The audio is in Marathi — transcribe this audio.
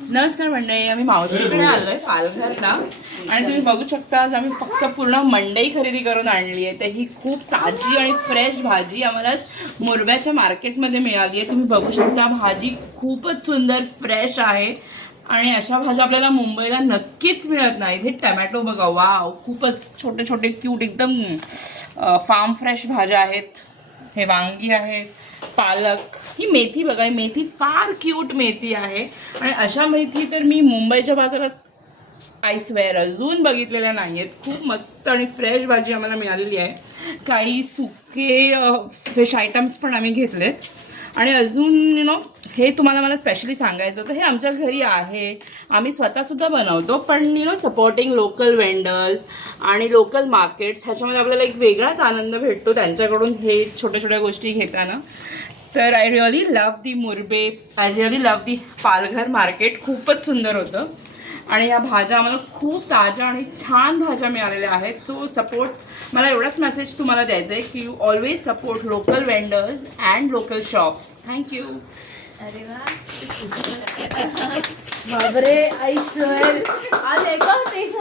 नमस्कार मंडळी, आम्ही मावशीकडे आलोय पालघरला आणि तुम्ही बघू शकता आज आम्ही फक्त पूर्ण मंडई खरेदी करून आणली आहे. तर ही खूप ताजी आणि फ्रेश भाजी आम्हाला मुरब्याच्या मार्केटमध्ये मिळाली आहे. तुम्ही बघू शकता भाजी खूपच सुंदर फ्रेश आहे आणि अशा भाज्या आपल्याला मुंबईला नक्कीच मिळत नाही. हे टमॅटो बघा, वाव, खूपच छोटे छोटे क्यूट एकदम फार्म फ्रेश भाज्या आहेत. हे वांगी आहेत, पालक, ही मेथी बघा, ही मेथी फार क्यूट मेथी आहे आणि अशा मेथी तर मी मुंबईच्या बाजारात आय स्वेअर अजून बघितलेल्या नाही आहेत. खूप मस्त आणि फ्रेश भाजी आम्हाला मिळालेली आहे. काही सुके फिश आयटम्स पण आम्ही घेतलेत आणि अजून हे तुम्हाला मला स्पेशली सांगायचं होतं. हे आमच्या घरी आहे, आम्ही स्वतःसुद्धा बनवतो, पण सपोर्टिंग लोकल वेंडर्स आणि लोकल मार्केट्स ह्याच्यामध्ये आपल्याला एक वेगळाच आनंद भेटतो त्यांच्याकडून हे छोट्या छोट्या गोष्टी घेताना. तर I really love the Murbe, I really love the Palghar market. खूपच सुंदर होतं आणि या भाज्या आम्हाला खूप ताज्या आणि छान भाज्या मिळालेल्या आहेत. सो सपोर्ट, मला एवढाच मेसेज तुम्हाला द्यायचा आहे की you always support local vendors and local shops. Thank you. अरे वा, बापरे, आई सर आज एका